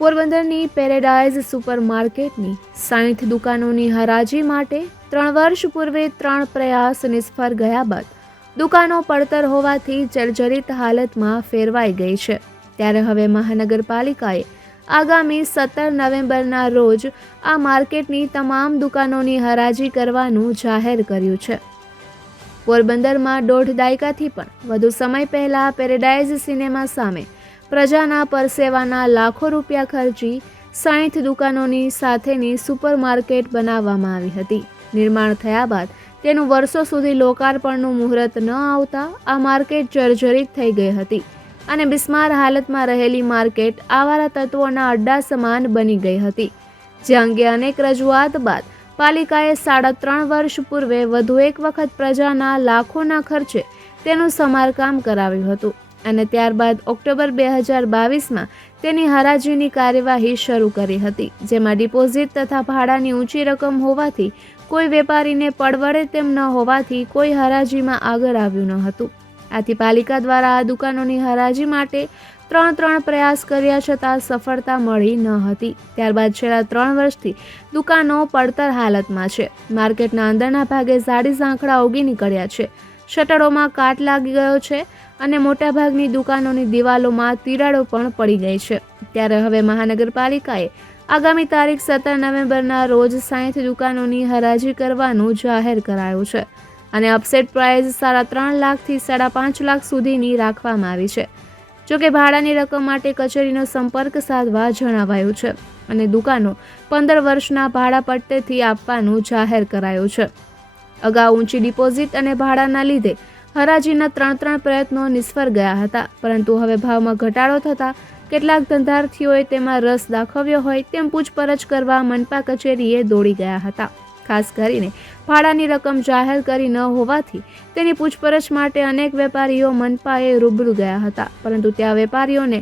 પોરબંદરની paradise super માર્કેટની સાઠ દુકાનોની હરાજી માટે ત્રણ વર્ષ પૂર્વે ત્રણ પ્રયાસ નિષ્ફળ ગયા બાદ દુકાનો પડતર હોવાથી જર્જરિત હાલતમાં ફેરવાઈ ગઈ છે. ત્યારે હવે મહાનગરપાલિકાએ આગામી સત્તર નવેમ્બરના રોજ આ માર્કેટની તમામ દુકાનોની હરાજી કરવાનું જાહેર કર્યું છે. પોરબંદરમાં દોઢ દાયકાથી પણ વધુ સમય પહેલા પેરેડાઇઝ સિનેમા સામે પ્રજાના પરસેવાના લાખો રૂપિયા ખર્ચી સાઠ દુકાનોની સાથેની સુપર માર્કેટ બનાવવામાં આવી હતી. નિર્માણ થયા બાદ તેનું વર્ષો સુધી લોકાર્પણનું મુહૂર્ત ન આવતા આ માર્કેટ જર્જરિત થઈ ગઈ હતી અને બિસ્માર હાલતમાં રહેલી માર્કેટ આવારા તત્વોના અડ્ડા સમાન બની ગઈ હતી. જે અંગે અનેક રજૂઆત બાદ પાલિકાએ સાડા ત્રણ વર્ષ પૂર્વે વધુ એક વખત પ્રજાના લાખોના ખર્ચે તેનું સમારકામ કરાવ્યું હતું. અને ત્યારબાદ ઓક્ટોબર બે હજાર બાવીસમાં તેની હરાજીની કાર્યવાહી શરૂ કરી હતી, જેમાં ડિપોઝિટ તથા ભાડાની ઊંચી રકમ હોવાથી કોઈ વેપારીને પડવડે તેમ ન હોવાથી કોઈ હરાજીમાં આગળ આવ્યું ન હતું. આથી પાલિકા દ્વારા આ દુકાનોની હરાજી માટે ત્રણ ત્રણ પ્રયાસ કર્યા છતાં સફળતા મળી ન હતી. ત્યારબાદ છેલ્લા ત્રણ વર્ષથી દુકાનો પડતર હાલતમાં છે. માર્કેટના અંદરના ભાગે ઝાડી ઝાંખડા ઉગી નીકળ્યા છે. શટરોમાં કાટ લાગી ગયો છે અને મોટાભાગની દુકાનોની દિવાલોમાં તિરાડો પણ પડી ગઈ છે. ત્યારે હવે મહાનગરપાલિકાએ આગામી તારીખ સત્તર નવેમ્બરના રોજ સાઠ દુકાનોની હરાજી કરવાનું જાહેર કરાયું છે અને અપસેટ પ્રાઇઝ સાડા ત્રણ લાખથી સાડા પાંચ લાખ સુધીની રાખવામાં આવી છે. જોકે ભાડાની રકમ માટે કચેરીનો સંપર્ક સાધવા જણાવાયું છે અને દુકાનો પંદર વર્ષના ભાડા પટ્ટેથી આપવાનું જાહેર કરાયું છે. અગાઉ ઊંચી ડિપોઝિટ અને ભાડાના લીધે હરાજીના ત્રણ ત્રણ પ્રયત્નો નિષ્ફળ ગયા હતા. પરંતુ હવે ભાવમાં ઘટાડો થતાં કેટલાક ધંધાર્થીઓએ તેમાં રસ દાખવ્યો હોય તેમ પૂછપરછ કરવા મનપા કચેરીએ દોડી ગયા હતા. ખાસ કરીને ભાડાની રકમ જાહેર કરી ન હોવાથી તેની પૂછપરછ માટે અનેક વેપારીઓ મનપાએ રૂબરૂ ગયા હતા. પરંતુ ત્યાં વેપારીઓને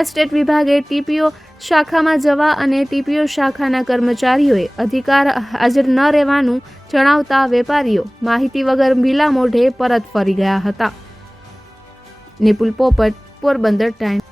એસ્ટેટ વિભાગે ટીપીઓ શાખામાં જવા અને ટીપીઓ શાખાના કર્મચારીઓએ અધિકાર હાજર ન રહેવાનું જણાવતા વેપારીઓ માહિતી વગર ભીલા મોઢે પરત ફરી ગયા હતા. નિપુલ પોપટ, પોરબંદર ટાઈમ